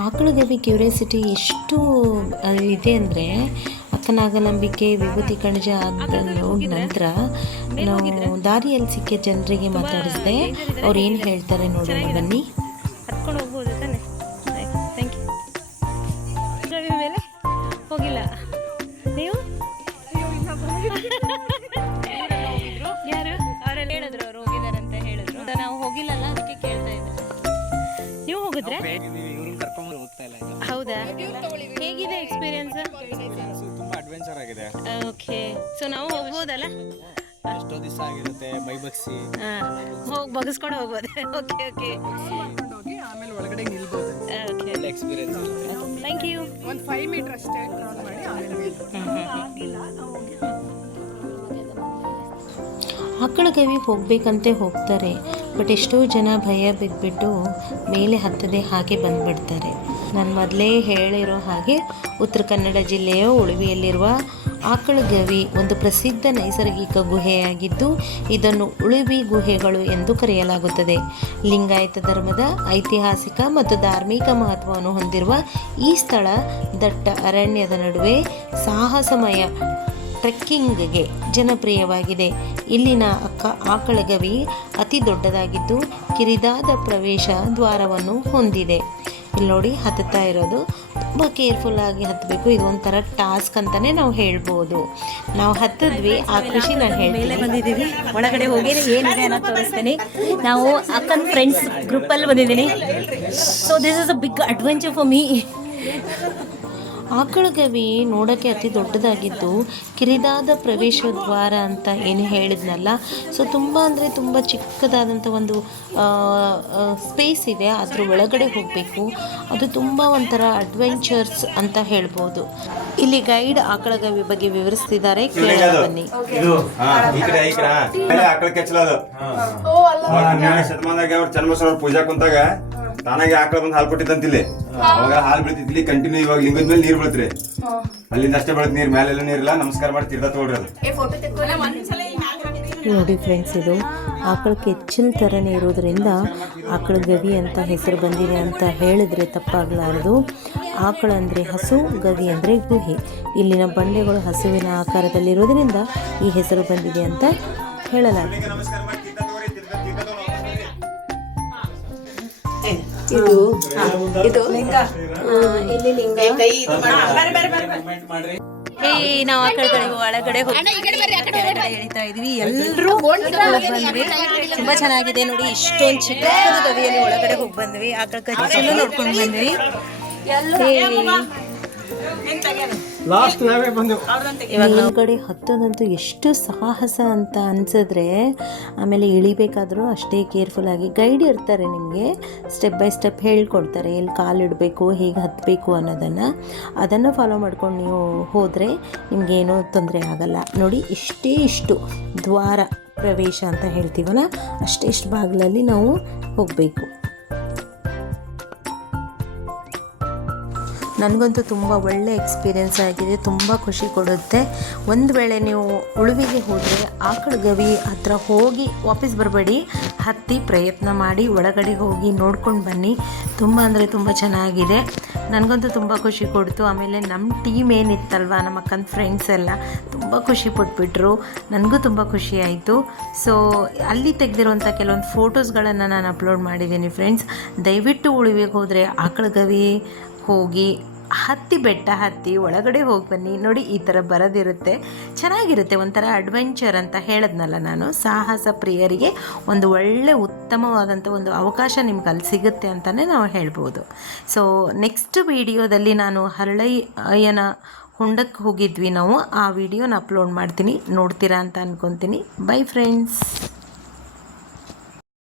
ಆಕಳಗವಿ curiosity ಎಷ್ಟು ಇದೆ ಅಂದರೆ ಅಕ್ಕನಾಗನಂಬಿಕೆ ವಿಭೂತಿ ಕಣಜ ಆದ ನಂತರ ನಾವು ದಾರಿಯಲ್ಲಿ ಸಿಕ್ಕ ಜನರಿಗೆ ಮಾತಾಡಿಸಿದೆ. ಅವ್ರು ಏನು ಹೇಳ್ತಾರೆ ನೋಡೋಣ ಬನ್ನಿ. ಹತ್ಕೊಂಡು ಹೋಗ್ಬೋದು ತಾನೆ. Thank you. ಮೇಲೆ ಹೋಗಿಲ್ಲ ನೀವು? ಯಾರು ಅವರೆಲ್ಲ ಹೇಳಿದ್ರು, ಅವ್ರು ಹೋಗಿದ್ದಾರೆ ಅಂತ ಹೇಳಿದ್ರು. ನಾವು ಹೋಗಿಲ್ಲಲ್ಲ, ಅದಕ್ಕೆ ಕೇಳ್ತಾ ಇದ್ದೆ. ನೀವು ಹೋಗಿದ್ರೆ? ಹೌದಾ? ಹೇಗಿದೆ ಎಕ್ಸ್ಪೀರಿಯನ್ಸ್? ತುಂಬಾ ಅಡ್ವೆಂಚರ್ ಆಗಿದೆ. ಓಕೆ, ಸೊ ನಾವು ಹೋಗ್ಬೋದಲ್ಲ? ಎಷ್ಟೋ ದಿವಸ ಆಗಿರುತ್ತೆ ಬೈ ಬಗ್ಸಿ ಹೋಗಿ ಬಗ್ಸ್ಕೊಂಡು ಹೋಗ್ಬೋದು. ಓಕೆ ಓಕೆ, ಆಮೇಲೆ ಒಳಗಡೆ ನಿಲ್ಬೋದು. ಓಕೆ, ಒಳ್ಳೆ ಎಕ್ಸ್ಪೀರಿಯನ್ಸ್. Thank you. ಒಂದು 5 ಮೀಟರ್ ಅಷ್ಟೇ ಕ್ರಾಸ್ ಮಾಡಿ ಆಮೇಲೆ ಆಕಳಗವಿ ಹೋಗಬೇಕಂತೆ ಹೋಗ್ತಾರೆ, ಬಟ್ ಎಷ್ಟೋ ಜನ ಭಯ ಬಿದ್ದುಬಿಟ್ಟು ಮೇಲೆ ಹತ್ತದೆ ಹಾಗೆ ಬಂದುಬಿಡ್ತಾರೆ. ನಾನು ಮೊದಲೇ ಹೇಳಿರೋ ಹಾಗೆ ಉತ್ತರ ಕನ್ನಡ ಜಿಲ್ಲೆಯ ಉಳುವಿಯಲ್ಲಿರುವ ಆಕಳಗವಿ ಒಂದು ಪ್ರಸಿದ್ಧ ನೈಸರ್ಗಿಕ ಗುಹೆಯಾಗಿದ್ದು ಇದನ್ನು ಉಳುವಿ ಗುಹೆಗಳು ಎಂದು ಕರೆಯಲಾಗುತ್ತದೆ. ಲಿಂಗಾಯತ ಧರ್ಮದ ಐತಿಹಾಸಿಕ ಮತ್ತು ಧಾರ್ಮಿಕ ಮಹತ್ವವನ್ನು ಹೊಂದಿರುವ ಈ ಸ್ಥಳ ದಟ್ಟ ಅರಣ್ಯದ ನಡುವೆ ಸಾಹಸಮಯ ಟ್ರೆಕ್ಕಿಂಗ್ಗೆ ಜನಪ್ರಿಯವಾಗಿದೆ. ಇಲ್ಲಿನ ಆಕಳಗವಿ ಅತಿ ದೊಡ್ಡದಾಗಿದ್ದು ಕಿರಿದಾದ ಪ್ರವೇಶ ದ್ವಾರವನ್ನು ಹೊಂದಿದೆ. ಇಲ್ಲಿ ನೋಡಿ ಹತ್ತುತ್ತಾ ಇರೋದು, ತುಂಬ ಕೇರ್ಫುಲ್ಲಾಗಿ ಹತ್ತಬೇಕು. ಇದು ಒಂಥರ ಟಾಸ್ಕ್ ಅಂತಲೇ ನಾವು ಹೇಳ್ಬೋದು. ನಾವು ಹತ್ತಿದ್ವಿ, ಆ ಖುಷಿ ನಾನು ಮೇಲೆ ಬಂದಿದ್ದೀವಿ. ಒಳಗಡೆ ಹೋಗಿ ಏನಿದೆ ಅನ್ನೋ ತೋರಿಸ್ತೀನಿ. ನಾವು ಅಕ್ಕನ ಫ್ರೆಂಡ್ಸ್ ಗ್ರೂಪಲ್ಲಿ ಬಂದಿದ್ದೀನಿ. So this is a big adventure for me. Akalagavi ನೋಡೋಕ್ಕೆ ಅತಿ ದೊಡ್ಡದಾಗಿದ್ದು ಕಿರಿದಾದ ಪ್ರವೇಶ ದ್ವಾರ ಅಂತ ಏನು ಹೇಳಿದ್ನಲ್ಲ, ಸೊ ತುಂಬ ಅಂದರೆ ತುಂಬ ಚಿಕ್ಕದಾದಂಥ ಒಂದು ಸ್ಪೇಸ್ ಇದೆ. ಅದ್ರ ಒಳಗಡೆ ಹೋಗಬೇಕು. ಅದು ತುಂಬ ಒಂಥರ ಅಡ್ವೆಂಚರ್ಸ್ ಅಂತ ಹೇಳ್ಬೋದು. ಇಲ್ಲಿ ಗೈಡ್ ಆಕಳಗವಿ ಬಗ್ಗೆ ವಿವರಿಸ್ತಿದ್ದಾರೆ, ಕೇಳೋಣ ಬನ್ನಿ. ಶತಮಾನದಾಗ ಅವ್ರು ಚನ್ನಬಸವರ ಪೂಜಾ ಕುಂತಾಗ ತಾನಾಗೆ ಆಕಳ ಬಂದು ಹಾಲು ಕೊಟ್ಟಿದ್ದಂತಿಲ್ಲಿ. ಅವಾಗ ಹಾಲು ಬೀಳ್ತಿದ್ಲಿ ಕಂಟಿನ್ಯೂ. ಇವಾಗ ಲಿಂಗದ ಮೇಲೆ ನೀರ್ ಬೀಳ್ತ್ರಿ, ಅಲ್ಲಿಂದ ಅಷ್ಟೇ ಬೀಳತ್ ನೀರ್, ಮೇಲೆಲ್ಲ ನೀರಿಲ್ಲ. ನಮಸ್ಕಾರ ಮಾಡಿ ತೀರ್ಥ ತಗೊಳ್ರಿ. ಅದು ನೋಡಿ ಫ್ರೆಂಡ್ಸ್, ಇದು ಆಕಳ ಕೆಚ್ಚಲ್ ಥರನೇ ಇರೋದ್ರಿಂದ ಆಕಳಗವಿ ಅಂತ ಹೆಸರು ಬಂದಿದೆ ಅಂತ ಹೇಳಿದ್ರೆ ತಪ್ಪಾಗಲಾರದು. ಆಕಳ ಅಂದರೆ ಹಸು, ಗವಿ ಅಂದರೆ ಗುಹೆ. ಇಲ್ಲಿನ ಬಂಡೆಗಳು ಹಸುವಿನ ಆಕಾರದಲ್ಲಿರೋದ್ರಿಂದ ಈ ಹೆಸರು ಬಂದಿದೆ ಅಂತ ಹೇಳಲಾಗಿದೆ. ಇದು ಲಿಂಗ, ಇಲ್ಲಿ ಲಿಂಗ. ನಾವು ಆಕಳಗಳಿಗೆ ಒಳಗಡೆ ಹೇಳ್ತಾ ಇದೀವಿ. ಎಲ್ಲರೂ ಬಂದ್ವಿ, ತುಂಬಾ ಚೆನ್ನಾಗಿದೆ ನೋಡಿ. ಇಷ್ಟೊಂದು ಚಿಕ್ಕದ ಗವಿಯಲ್ಲಿ ಒಳಗಡೆ ಹೋಗಿ ಬಂದ್ವಿ. ಆಕಳ ಕಚ್ಚಲು ನೋಡ್ಕೊಂಡು ಬಂದ್ವಿ. ಲಾಸ್ಟ್ ನಾವೇ ಬಂದು ಒಳಗಡೆ ಹತ್ತೋದಂತೂ ಎಷ್ಟು ಸಾಹಸ ಅಂತ ಅನ್ಸಿದ್ರೆ, ಆಮೇಲೆ ಇಳಿಬೇಕಾದ್ರೂ ಅಷ್ಟೇ ಕೇರ್ಫುಲ್ಲಾಗಿ ಗೈಡ್ ಇರ್ತಾರೆ. ನಿಮಗೆ ಸ್ಟೆಪ್ ಬೈ ಸ್ಟೆಪ್ ಹೇಳ್ಕೊಡ್ತಾರೆ, ಎಲ್ಲಿ ಕಾಲಿಡಬೇಕು, ಹೇಗೆ ಹತ್ತಬೇಕು ಅದನ್ನು ಫಾಲೋ ಮಾಡ್ಕೊಂಡು ನೀವು ಹೋದರೆ ನಿಮಗೇನೂ ತೊಂದರೆ ಆಗಲ್ಲ. ನೋಡಿ, ಇಷ್ಟು ದ್ವಾರ ಪ್ರವೇಶ ಅಂತ ಹೇಳ್ತೀವಲ್ಲ, ಅಷ್ಟೆಷ್ಟು ಬಾಗಿಲಲ್ಲಿ ನಾವು ಹೋಗಬೇಕು. ನನಗಂತೂ ತುಂಬ ಒಳ್ಳೆ ಎಕ್ಸ್ಪೀರಿಯೆನ್ಸ್ ಆಗಿದೆ, ತುಂಬ ಖುಷಿ ಕೊಡುತ್ತೆ. ಒಂದು ವೇಳೆ ನೀವು ಉಳುವಿಗೆ ಹೋದರೆ ಆಕಳಗವಿ ಹತ್ರ ಹೋಗಿ ವಾಪಸ್ ಬರಬೇಡಿ, ಹತ್ತಿ ಪ್ರಯತ್ನ ಮಾಡಿ ಒಳಗಡೆ ಹೋಗಿ ನೋಡ್ಕೊಂಡು ಬನ್ನಿ. ತುಂಬ ಅಂದರೆ ತುಂಬ ಚೆನ್ನಾಗಿದೆ. ನನಗಂತೂ ತುಂಬ ಖುಷಿ ಕೊಡ್ತು. ಆಮೇಲೆ ನಮ್ಮ ಟೀಮ್ ಏನಿತ್ತಲ್ವ, ನಮ್ಮ ಅಕ್ಕನ ಫ್ರೆಂಡ್ಸ್ ಎಲ್ಲ ತುಂಬ ಖುಷಿ ಪಟ್ಬಿಟ್ರು. ನನಗೂ ತುಂಬ ಖುಷಿ ಆಯಿತು. ಸೊ ಅಲ್ಲಿ ತೆಗೆದಿರುವಂಥ ಕೆಲವೊಂದು ಫೋಟೋಸ್ಗಳನ್ನು ನಾನು ಅಪ್ಲೋಡ್ ಮಾಡಿದ್ದೀನಿ ಫ್ರೆಂಡ್ಸ್. ದಯವಿಟ್ಟು ಉಳುವಿಗೆ ಹೋದರೆ ಆಕಳಗವಿ ಹೋಗಿ ಬೆಟ್ಟ ಹತ್ತಿ ಒಳಗಡೆ ಹೋಗಿ ಬನ್ನಿ. ನೋಡಿ, ಈ ಥರ ಬರೋದಿರುತ್ತೆ, ಚೆನ್ನಾಗಿರುತ್ತೆ. ಒಂಥರ ಅಡ್ವೆಂಚರ್ ಅಂತ ಹೇಳಿದ್ನಲ್ಲ ನಾನು. ಸಾಹಸ ಪ್ರಿಯರಿಗೆ ಒಂದು ಒಳ್ಳೆ ಉತ್ತಮವಾದಂಥ ಒಂದು ಅವಕಾಶ ನಿಮ್ಗೆ ಅಲ್ಲಿ ಸಿಗುತ್ತೆ ಅಂತಲೇ ನಾವು ಹೇಳ್ಬೋದು. ಸೊ ನೆಕ್ಸ್ಟ್ ವಿಡಿಯೋದಲ್ಲಿ ನಾನು ಹರಳಯ್ಯನ ಹೊಂಡಕ್ಕೆ ಹೋಗಿದ್ವಿ ನಾವು. ಆ ವಿಡಿಯೋನ ಅಪ್ಲೋಡ್ ಮಾಡ್ತೀನಿ, ನೋಡ್ತೀರಾ ಅಂತ ಅಂದ್ಕೊತೀನಿ. By friends.